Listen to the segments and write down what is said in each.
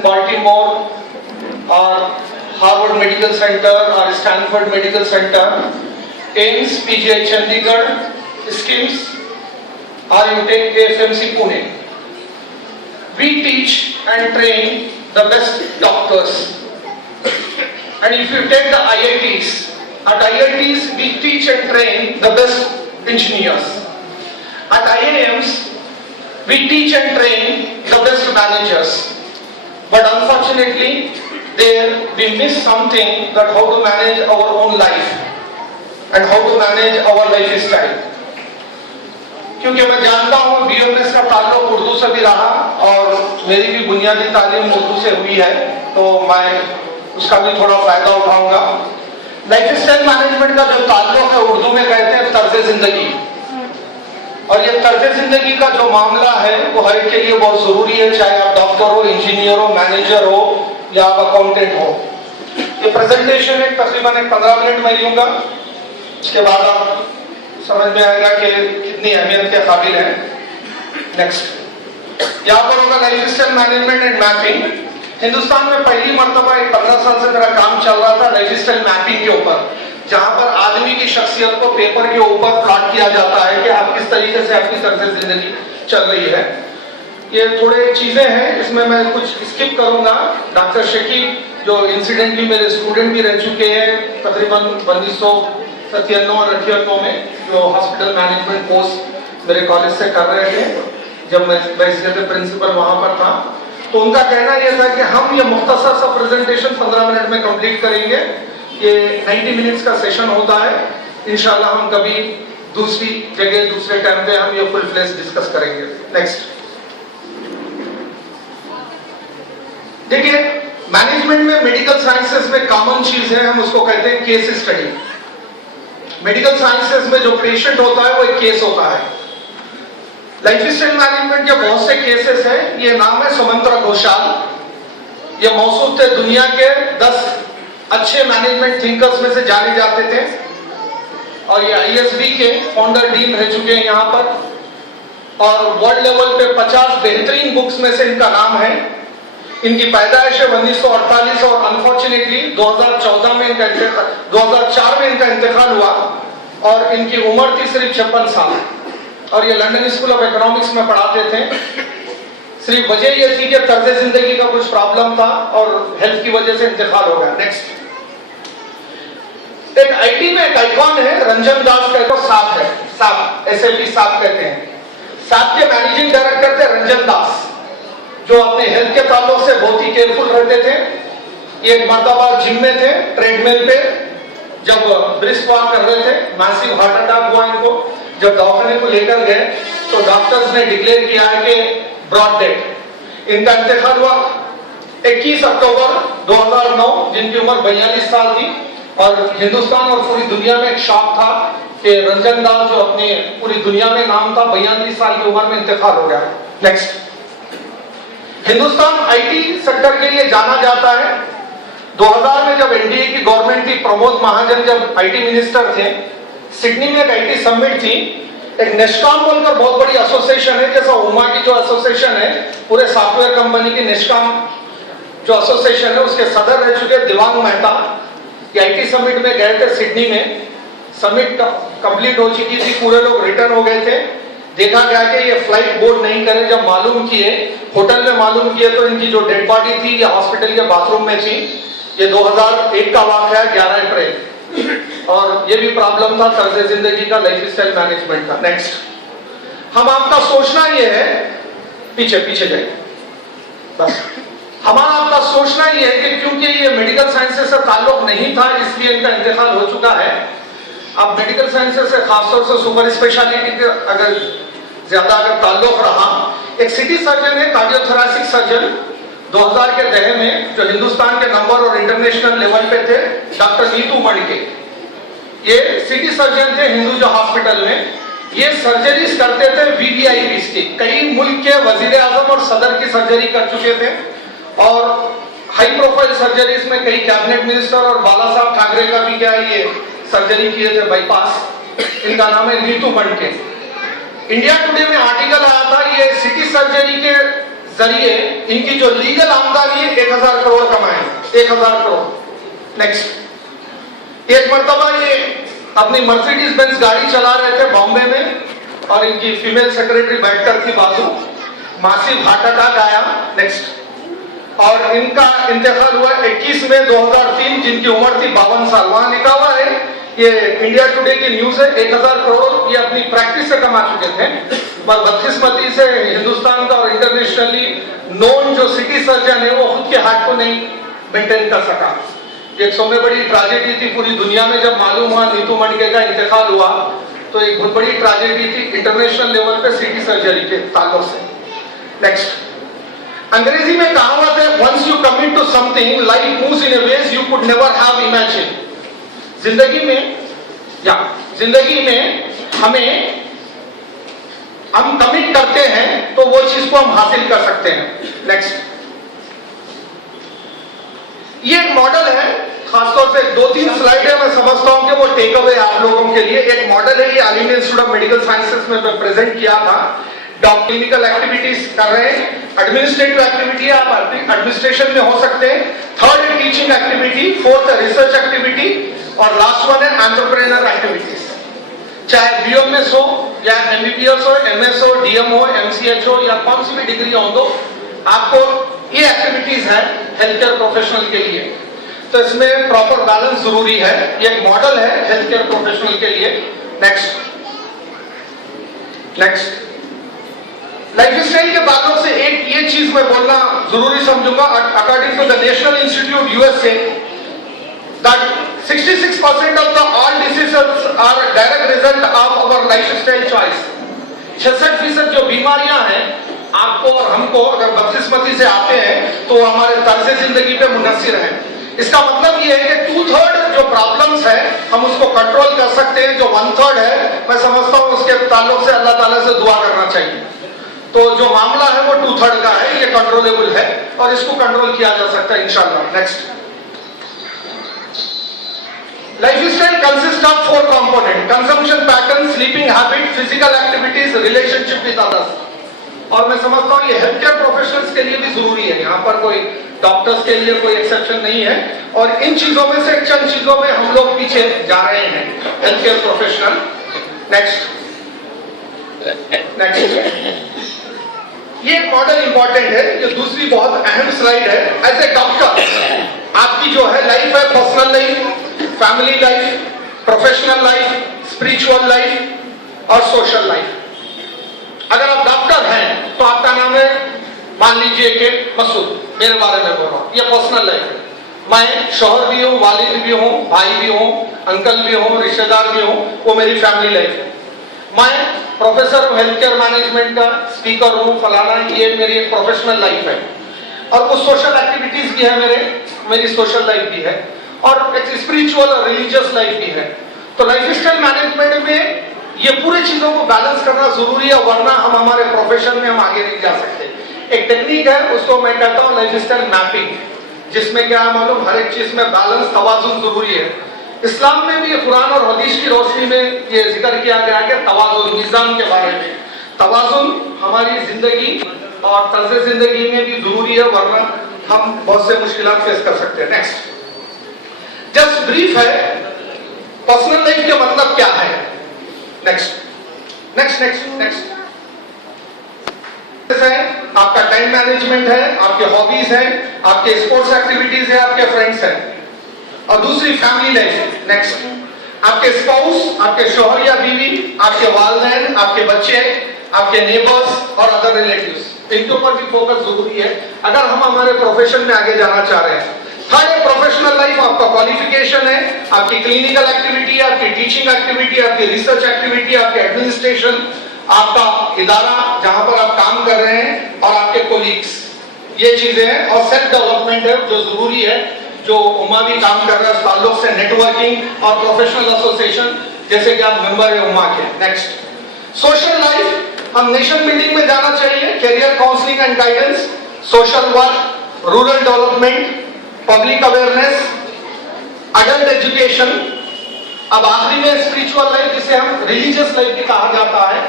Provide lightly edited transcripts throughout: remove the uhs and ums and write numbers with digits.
in Baltimore or Harvard Medical Center or Stanford Medical Center, AIIMS, PGI Chandigarh, SKIMS, or you take AFMC Pune. We teach and train the best doctors. And if you take the IITs, at IITs we teach and train the best engineers. At IIMs we teach and train the best managers. But unfortunately, there we miss something, that how to manage our own life and how to manage our lifestyle. क्योंकि मैं जानता हूँ BMS का ताल्लुक उर्दू से भी रहा और मेरी भी बुनियादी तालीम उर्दू से हुई है, तो मैं उसका भी थोड़ा फायदा उठाऊंगा। लाइफस्टाइल मैनेजमेंट का जो ताल्लुक है उर्दू में कहते हैं तर्ज जिंदगी, और ये तर्ज जिंदगी का जो मामला है वो हर एक के लिए बहुत जरूरी है, चाहे आप डॉक्टर हो, इंजीनियर हो, मैनेजर हो या आप अकाउंटेंट हो। ये प्रेजेंटेशन एक तकरीबन 15 मिनट में लूंगा, इसके बाद आप समझ में आएगा कि कितनी अहमियत के काबिल है। नेक्स्ट, यहाँ पर होगा lifestyle management and mapping. Hindustan में पहली मर्तबा 15 साल से मेरा काम चल रहा था लाइफस्टाइल मैपिंग के ऊपर, जहां पर आदमी की शख्सियत को पेपर के ऊपर प्लॉट किया जाता है कि आप किस तरीके से आपकी तर्ज जिंदगी चल रही है। ये थोड़े चीजें हैं, इसमें मैं कुछ स्किप करूंगा। डॉक्टर शकीब जो इंसिडेंटली मेरे स्टूडेंट भी रह चुके हैं तकरीबन 1997 और 98 में, जो हॉस्पिटल मैनेजमेंट कोर्स मेरे कॉलेज से कर रहे थे जब मैं बैचलर प्रिंसिपल वहां पर था, तो उनका कहना यह था कि हम ये मुख्तसर सा प्रेजेंटेशन 15 मिनट में कंप्लीट करेंगे। ये 90 मिनट्स का सेशन होता है, इंशाल्लाह हम कभी दूसरी जगह दूसरे टाइम पे हम ये फुल फ्लेश डिस्कस करेंगे। नेक्स्ट, देखिए मैनेजमेंट में मेडिकल साइंसेस में कॉमन चीज है, हम उसको कहते हैं केस स्टडी। मेडिकल साइंसेस में जो पेशेंट होता है वो एक केस होता है। लाइफस्टाइल मैनेजमेंट के बहुत से केसेस हैं। ये नाम है सुमंत्रा घोषाल, ये मौसूफ थे दुनिया के 10 अच्छे मैनेजमेंट थिंकर्स में से जाने जाते थे, और ये ISB के फाउंडर डीन रह चुके हैं यहाँ पर, और वर्ल्ड लेवल पे 50 बेहतरीन बुक्स में से इनका नाम है। इनकी पैदाइश है 1948 और अनफॉर्चुनेटली 2014 में 2004 में इनका इंतकाल हुआ, और इनकी उम्र थी सिर्फ 56 साल, और ये लंदन स्कूल ऑफ इकोनॉमिक्स में पढ़ाते थे। सिर्फ वजह यह थी कि तर्ज जिंदगी का कुछ प्रॉब्लम था और हेल्थ की वजह से इंतकाल हो गया। नेक्स्ट, एक IT में एक आइकॉन है रंजन दास का, साप है, साप SLD साप कहते हैं। साप के मैनेजिंग डायरेक्टर थे रंजन दास, जो अपने हेल्थ के ताल्लुक से बहुत ही केयरफुल रहते थे। ये एक मर्तबा जिम में थे, ट्रेडमिल पे जब ब्रिस्क वॉक कर रहे थे, मैसिव हार्ट अटैक हुआ इनको। जब दवाखाने को लेकर गए तो डॉक्टर्स ने डिक्लेयर किया है कि ब्रॉड डेथ। इनका इंतकाल हुआ 21 अक्टूबर 2009, जिनकी उम्र 42 साल थी, और हिंदुस्तान और पूरी दुनिया में एक शॉक था कि रंजन दास जो अपने पूरी दुनिया में नाम था, 42 साल की उम्र में इंतकाल हो गया। नेक्स्ट, हिंदुस्तान IT सेक्टर के लिए जाना जाता है। 2000 में जब NDA की गवर्नमेंट थी, प्रमोद महाजन जब IT मिनिस्टर थे, सिडनी में एक IT समिट थी। एक नेस्कॉम बोलकर बहुत बड़ी एसोसिएशन है, जैसा उमा की जो एसोसिएशन है पूरे सॉफ्टवेयर कंपनी की, नेस्कॉम जो एसोसिएशन है उसके सदर रह चुके दिवांग मेहता। ये IT समिट में गए थे सिडनी में। समिट कंप्लीट हो चुकी थी, पूरे लोग रिटर्न हो गए थे। देखा गया कि ये फ्लाइट बोर्ड नहीं करे। जब मालूम किए, होटल में मालूम किए, तो इनकी जो डेड बॉडी थी ये हॉस्पिटल के बाथरूम में थी। ये 2001 का वाकया, 11 अप्रैल, और ये भी प्रॉब्लम था तर्ज जिंदगी का, लाइफस्टाइल मैनेजमेंट का। नेक्स्ट, हम आपका सोचना ये है, पीछे पीछे जाइए बस, हमारा आपका सोचना ये है कि क्योंकि ये मेडिकल साइंसेस से ताल्लुक नहीं था इसलिए इनका इंतकाल हो चुका है। अब मेडिकल साइंसेस से खासतौर से सुपर स्पेशलिटी के अगर ज्यादा ताल्लुक रहा, एक सिटी सर्जन है, कार्डियोथोरैसिक सर्जन, 2000 के दहे में, जो हिंदुस्तान के नंबर और इंटरनेशनल लेवल पे थे, डॉक्टर नीतू मणिके। ये सिटी सर्जन थे हिंदुजा हॉस्पिटल में। ये सर्जरीज करते थे VVIPs की, कई मुल्क के वजीर आजम और सदर की सर्जरी कर चुके थे, और हाई प्रोफाइल सर्जरीज में कई कैबिनेट मिनिस्टर और बाला साहब ठाकरे का भी क्या ये सर्जरी किए थे, बाईपास। इनका नाम है नीतू मणिके। इंडिया टुडे में आर्टिकल आया था, ये सिटी सर्जरी के जरिए इनकी जो लीगल आमदनी है 1000 करोड़ कमाए, 1000 करोड़। नेक्स्ट, एक मर्तबा ये अपनी मर्सिडीज बेंज गाड़ी चला रहे थे बॉम्बे में और इनकी फीमेल सेक्रेटरी बैठकर थी बाजू, मासिव हार्ट अटैक आया। नेक्स्ट, और इनका इंतकाल हुआ 21 मई 2003, जिनकी उम्र थी 52 साल। वहां लिखा हुआ है, ये इंडिया टुडे की न्यूज है, 1000 करोड़ ये अपनी प्रैक्टिस से कमा चुके थे, पर बदकिस्मती से हिंदुस्तान का और इंटरनेशनली नोन जो सिटी सर्जन है वो खुद के हार्ट को नहीं मेंटेन कर सका। एक सौ में बड़ी ट्रेजेडी थी पूरी दुनिया में, जब मालूम हुआ नीतू मणके का इंतकाल हुआ तो एक बहुत बड़ी ट्रेजेडी थी इंटरनेशनल लेवल पे सिटी सर्जरी के ताल्लुक से। नेक्स्ट, अंग्रेजी में कहावत है, once you commit to something life moves in a ways you could never have imagine. जिंदगी में हम कमिट करते हैं तो वो चीज को हम हासिल कर सकते हैं। नेक्स्ट, ये एक मॉडल है, खासतौर से 2-3 स्लाइड है, मैं समझता हूं कि वो टेक अवे आप लोगों के लिए। एक मॉडल है, ये all India institute of medical sciences में प्रेजेंट किया था। क्लिनिकल एक्टिविटीज कर रहे हैं, एडमिनिस्ट्रेटिव एक्टिविटी आप एडमिनिस्ट्रेशन में हो सकते हैं, थर्ड है टीचिंग एक्टिविटी, फोर्थ है रिसर्च एक्टिविटी और लास्ट वन है एंटरप्रेन्योर एक्टिविटीज। चाहे बीएमएस हो या एमबीबीएस हो, एमएस हो, डीएम हो, एमसीएच हो या कौन सी भी डिग्री हो, तो आपको ये एक्टिविटीज है हेल्थ केयर प्रोफेशनल के लिए। तो इसमें प्रॉपर बैलेंस जरूरी है। ये एक मॉडल है हेल्थ केयर प्रोफेशनल के लिए। नेक्स्ट, लाइफस्टाइल के बातों से एक ये चीज मैं बोलना जरूरी समझूंगा। According to the national institute USA, that 66% of the all diseases are a direct result of our lifestyle choice। 66% जो बीमारियां हैं आपको और हमको अगर बदकिस्मती से आते हैं तो हमारे तर्ज जिंदगी पे मुनस्सिर हैं। इसका मतलब ये है कि 2/3 जो प्रॉब्लम्स है हम उसको कंट्रोल कर सकते हैं, जो 1/3 है मैं समझता हूं उसके ताल्लुक से अल्लाह ताला से दुआ करना चाहिए। तो जो मामला है वो 2/3 का है, ये कंट्रोलेबल है और इसको कंट्रोल किया जा सकता है इंशाल्लाह। Next, lifestyle consist of 4 component: consumption pattern, sleeping habit, physical activities, relationship with others. और मैं समझता हूं ये हेल्थ केयर प्रोफेशनल्स के लिए भी जरूरी है, यहाँ पर कोई डॉक्टर्स के लिए कोई एक्सेप्शन नहीं है। और इन चीजों में से चंद चीजों में हम लोग पीछे जा रहे हैं हेल्थ केयर प्रोफेशनल। नेक्स्ट, ये एक मॉडल इंपॉर्टेंट है, ये दूसरी बहुत अहम स्लाइड है। एज ए डॉक्टर आपकी जो है लाइफ है, personal life, family life, professional life, spiritual life और सोशल लाइफ। अगर आप डॉक्टर हैं तो आपका नाम है, मान लीजिए कि मसूद, मेरे बारे में बोल रहा हूं, ये पर्सनल लाइफ है। मैं शौहर भी हूं, वालिद भी हूं, भाई भी हूं, अंकल भी हूं, रिश्तेदार भी हूं, वो मेरी फैमिली लाइफ है। मैं प्रोफेसर हूं हेल्थ केयर मैनेजमेंट का, स्पीकर हूं, फलाना, ये मेरी एक प्रोफेशनल लाइफ है। और कुछ सोशल एक्टिविटीज भी है, मेरी सोशल लाइफ भी है और एक स्पिरिचुअल और रिलीजियस लाइफ भी है। तो लाइफस्टाइल मैनेजमेंट में ये पूरी चीजों को बैलेंस करना जरूरी है, वरना हम हमारे प्रोफेशन में हम आगे नहीं जा सकते। एक टेक्निक है, उसको मैं कहता हूं लाइफस्टाइल मैपिंग, जिसमें क्या है मालूम, हर एक चीज में बैलेंस, तवाजुन जरूरी है। इस्लाम में भी कुरान और हदीस की रोशनी में ये जिक्र किया गया है कि तवाजुन, मिजान के बारे में। तवाजुन हमारी जिंदगी और तर्ज जिंदगी में भी जरूरी है, वरना हम बहुत से मुश्किलात फेस कर सकते हैं। नेक्स्ट, जस्ट ब्रीफ है पर्सनल लाइफ के मतलब क्या है। नेक्स्ट है आपका टाइम मैनेजमेंट है, आपके हॉबीज हैं, आपके स्पोर्ट्स एक्टिविटीज है, आपके फ्रेंड्स हैं। और दूसरी फैमिली लाइफ। नेक्स्ट, आपके स्पाउस, आपके शौहर या बीवी, आपके वालिदैन, आपके बच्चे, आपके नेबर्स और अदर रिलेटिव्स, इनके ऊपर भी फोकस जरूरी है अगर हम हमारे प्रोफेशन में आगे जाना चाह रहे हैं। थर्ड है प्रोफेशनल लाइफ, आपका क्वालिफिकेशन है, आपकी क्लिनिकल एक्टिविटी, आपकी टीचिंग एक्टिविटी, आपकी रिसर्च एक्टिविटी, आपके एडमिनिस्ट्रेशन, आपका इदारा जहां पर आप काम कर रहे हैं और आपके कोलीग्स, ये चीजें हैं। और सेल्फ डेवलपमेंट है जो जरूरी है, जो उम्मा भी काम कर रहा है उस ताल्लुक से नेटवर्किंग और प्रोफेशनल एसोसिएशन, जैसे कि आप मेंबर है उम्मा के। नेक्स्ट, सोशल लाइफ, हम नेशन बिल्डिंग में जाना चाहिए, career counselling and guidance, social work, rural development, public awareness, adult education. अब आखिरी में स्पिरिचुअल लाइफ, जिसे हम रिलीजियस लाइफ भी कहा जाता है।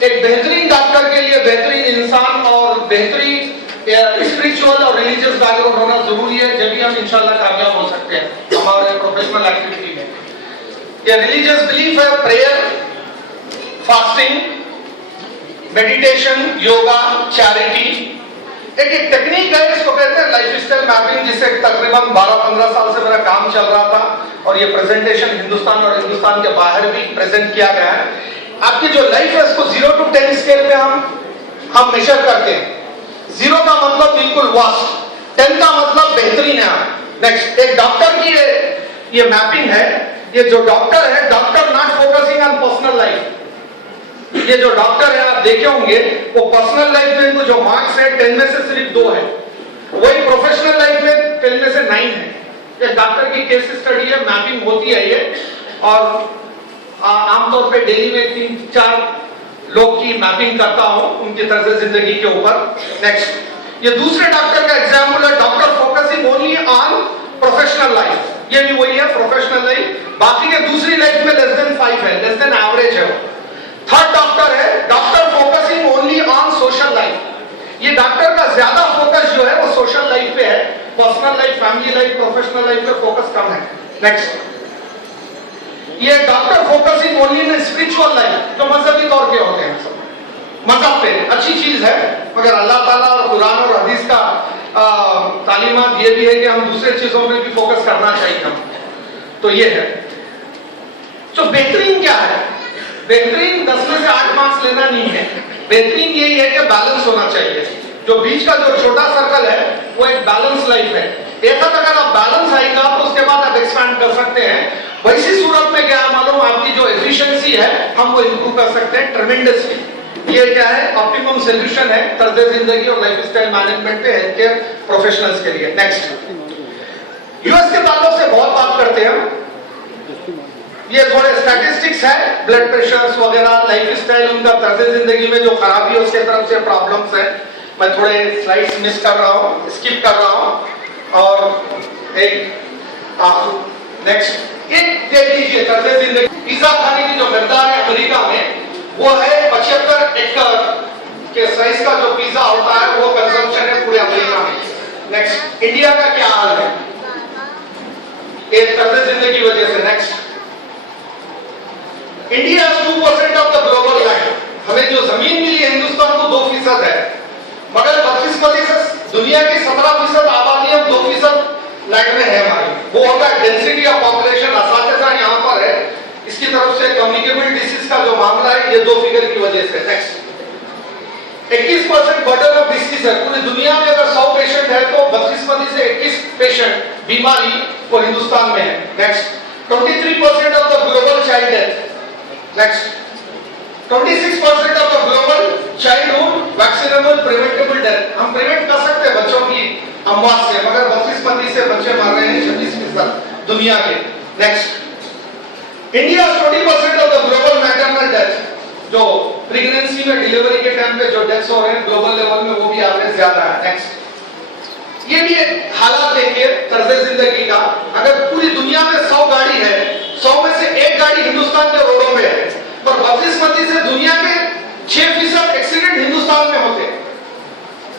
एक बेहतरीन डॉक्टर के लिए, बेहतरीन इंसान और बेहतरीन स्पिरिचुअल और रिलीजियस बैकग्राउंड होना जरूरी है, जब भी हम इंशाल्लाह कामयाब हो सकते हैं हमारे प्रोफेशनल एक्टिविटी में। ये रिलीजियस बिलीफ है, prayer, fasting, meditation, yoga, charity. एक टेक्निक है, इसको कहते हैं लाइफस्टाइल मैपिंग, जिसे तकरीबन 12-15 साल से मेरा काम चल रहा था और ये प्रेजेंटेशन हिंदुस्तान और हिंदुस्तान के बाहर भी प्रेजेंट किया गया है। आपकी जो लाइफ है उसको 0 to 10 स्केल पे हम मेजर करते हैं। 0 का मतलब बिल्कुल वास्ट, 10 का मतलब बेहतरीन है। नेक्स्ट, एक डॉक्टर की ये मैपिंग है। ये जो डॉक्टर है, doctor not focusing on personal life. ये जो डॉक्टर है आप देखे होंगे, वो पर्सनल लाइफ में जो मार्क्स है 10 में से सिर्फ 2 है, वही प्रोफेशनल लाइफ में 10 में से 9 है। ये डॉक्टर की केस स्टडी है, मैपिंग होती है ये, और आमतौर पे डेली में 3-4 लोग की मैपिंग करता हूं उनकी तर्ज जिंदगी के ऊपर। नेक्स्ट, ये दूसरे डॉक्टर का एग्जाम्पल है, doctor focusing only on professional life. ये भी वही है, प्रोफेशनल लाइफ। बाकी के दूसरी लाइफ में लेस देन 5 है, लेस देन एवरेज है। थर्ड डॉक्टर है, doctor focusing only on social life. ये डॉक्टर का ज्यादा फोकस जो है वो सोशल लाइफ पे है, personal life, family life, professional life पे फोकस कम है। नेक्स्ट, ये doctor focusing only in spiritual life, जो मजहबी तौर के होते हैं। मजहब पे अच्छी चीज है, मगर अल्लाह ताला और कुरान और हदीस का तालीमात ये भी है कि हम दूसरे चीजों में भी फोकस करना चाहिए हम। तो ये है। तो बेहतरीन क्या है? बेहतरीन 10 में से 8 मार्क्स लेना नहीं है। बेहतरीन यही है कि बैलेंस होना चाहिए। जो बीच का जो छोटा सर्कल है वो एक बैलेंस लाइफ है। एक अगर आप बैलेंस आएगा तो उसके बाद आप एक्सपैंड कर सकते हैं। वैसी सूरत में क्या मालूम, आपकी जो एफिशिएंसी है हम वो इंप्रूव कर सकते हैं ट्रेमेंडसली। ये क्या है, ऑप्टिमम सॉल्यूशन है तर्ज जिंदगी और लाइफस्टाइल मैनेजमेंट पे हेल्थ केयर प्रोफेशनल्स के लिए। नेक्स्ट, यूएस के ताल्लुक से बहुत बात करते हैं। ये थोड़े स्टैटिस्टिक्स है, ब्लड प्रेशर्स वगैरह, लाइफस्टाइल, उनका तर्ज जिंदगी में जो खराबी है उसके तरफ से प्रॉब्लम्स है। मैं थोड़े स्लाइड्स मिस कर रहा हूँ, स्किप कर रहा हूँ। और एक नेक्स्ट, एक देख लीजिए तर्ज जिंदगी। पिज्जा खाने की जो मकदार है अमेरिका में वो है 75 एकड़ के साइज का जो पिज्जा होता है वो कंजम्पशन है पूरे अमेरिका में। नेक्स्ट, इंडिया का क्या हाल है एक तर्ज जिंदगी की वजह से। Next, India 2% of the global land. हमें जो जमीन मिली है हिंदुस्तान को 2% है, मगर 25% दुनिया की 17% आबादी हम 2% लैंड में है हमारी। वो होता है डेंसिटी ऑफ पॉपुलेशन। असातिज़ा यहाँ पर है, इसकी तरफ से कम्युनिकेबल डिसीज का जो मामला है ये 2 फिगर की वजह से। नेक्स्ट, 21% बर्डन ऑफ डिसीज है पूरी दुनिया में। अगर 100 पेशेंट है तो 32 में से 21 पेशेंट बीमारी वो हिंदुस्तान में है। Next, 23% of the global child death. Next, 26% of the global childhood vaccinable preventable death. हम प्रिवेंट कर सकते हैं बच्चों की अमवात से, मगर 32% से बच्चे मर रहे हैं 26% दुनिया के। Next, India 20% of the global maternal death. जो प्रेगनेंसी में डिलीवरी के टाइम पे जो डेथ्स हो रहे हैं ग्लोबल लेवल में वो भी एवरेज ज्यादा है। नेक्स्ट, ये भी एक हालात देखिए तर्ज जिंदगी का। अगर पूरी दुनिया में 100 गाड़ी है, 100 में से 1 गाड़ी हिंदुस्तान के रोडों पे है, पर 32% से दुनिया के 6% एक्सीडेंट हिंदुस्तान में होते हैं।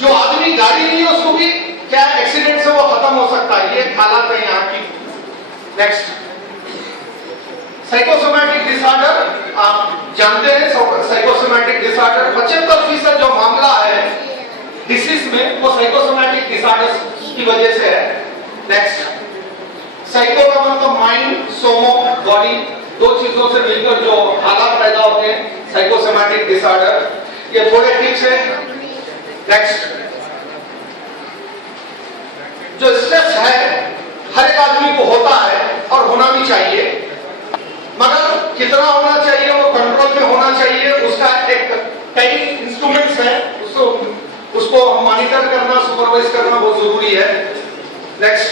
जो आदमी गाड़ी नहीं है उसको भी क्या एक्सीडेंट से वो खत्म हो सकता है। ये हालात है यहाँ की। Next, psychosomatic disorder. आप जानते हैं साइकोसोमैटिक डिसऑर्डर 75% जो मामला है डिसीज में वो साइकोसोमैटिक डिसऑर्डर की वजह से है। नेक्स्ट, साइको का मतलब माइंड, सोमो बॉडी, 2 चीजों से मिलकर जो हालात पैदा होते हैं साइकोसोमैटिक डिसऑर्डर। ये थोड़े टिप्स हैं। नेक्स्ट, जो स्ट्रेस है हर एक आदमी को होता है और होना भी चाहिए, मगर कितना होना चाहिए वो कंट्रोल में होना चाहिए। उसका एक कई इंस्ट्रूमेंट्स है, उसको मॉनिटर करना, सुपरवाइज करना बहुत जरूरी है। नेक्स्ट,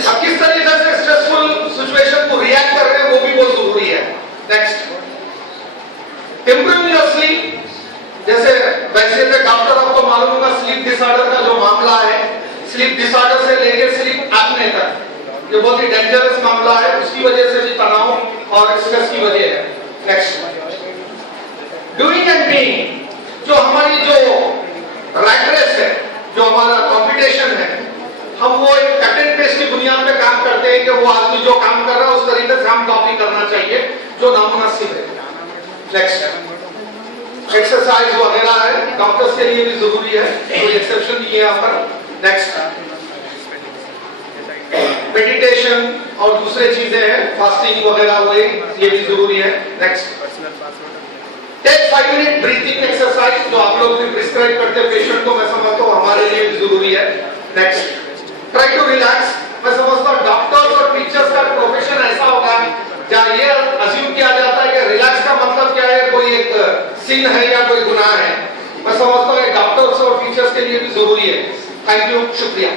अब किस तरीके से स्ट्रेसफुल सिचुएशन को रिएक्ट कर रहे हैं वो भी बहुत जरूरी है। Next, improve your sleep. जैसे वैसे तो डॉक्टर आपको मालूम होगा स्लीप डिसऑर्डर का जो मामला है, स्लीप डिसऑर्डर से लेकर स्लीप एपने तक ये बहुत ही डेंजरस मामला है। उसकी वजह से भी तनाव और स्ट्रेस की वजह है। Next, doing and being. जो हमारी जो रैट रेस है, जो हमारा कंपटीशन है, हम वो एक कट एंड पेस्ट की बुनियाद पे काम करते हैं कि वो आदमी जो काम कर रहा है उस तरीके से हम कॉपी करना चाहिए जो नामुनासिब है। नेक्स्ट एक्सरसाइज वगैरह है, डॉक्टर्स के लिए भी जरूरी है, कोई एक्सेप्शन नहीं है यहाँ पर। नेक्स्ट मेडिटेशन और दूसरे चीजें हैं, फास्टिंग वगैरह हुए, ये भी जरूरी है। Next take 5 minute breathing exercise जो आप लोग भी प्रिस्क्राइब करते हैं पेशेंट को, मैं समझता हूँ हमारे लिए भी जरूरी है। Next try to relax. मैं समझता हूँ डॉक्टर्स और टीचर्स का प्रोफेशन ऐसा होगा जहाँ ये अज्यूम किया जाता है कि रिलैक्स का मतलब क्या है, कोई एक सिन है या कोई गुनाह है। मैं समझता हूँ डॉक्टर्स और टीचर्स के लिए भी जरूरी है। थैंक यू, शुक्रिया।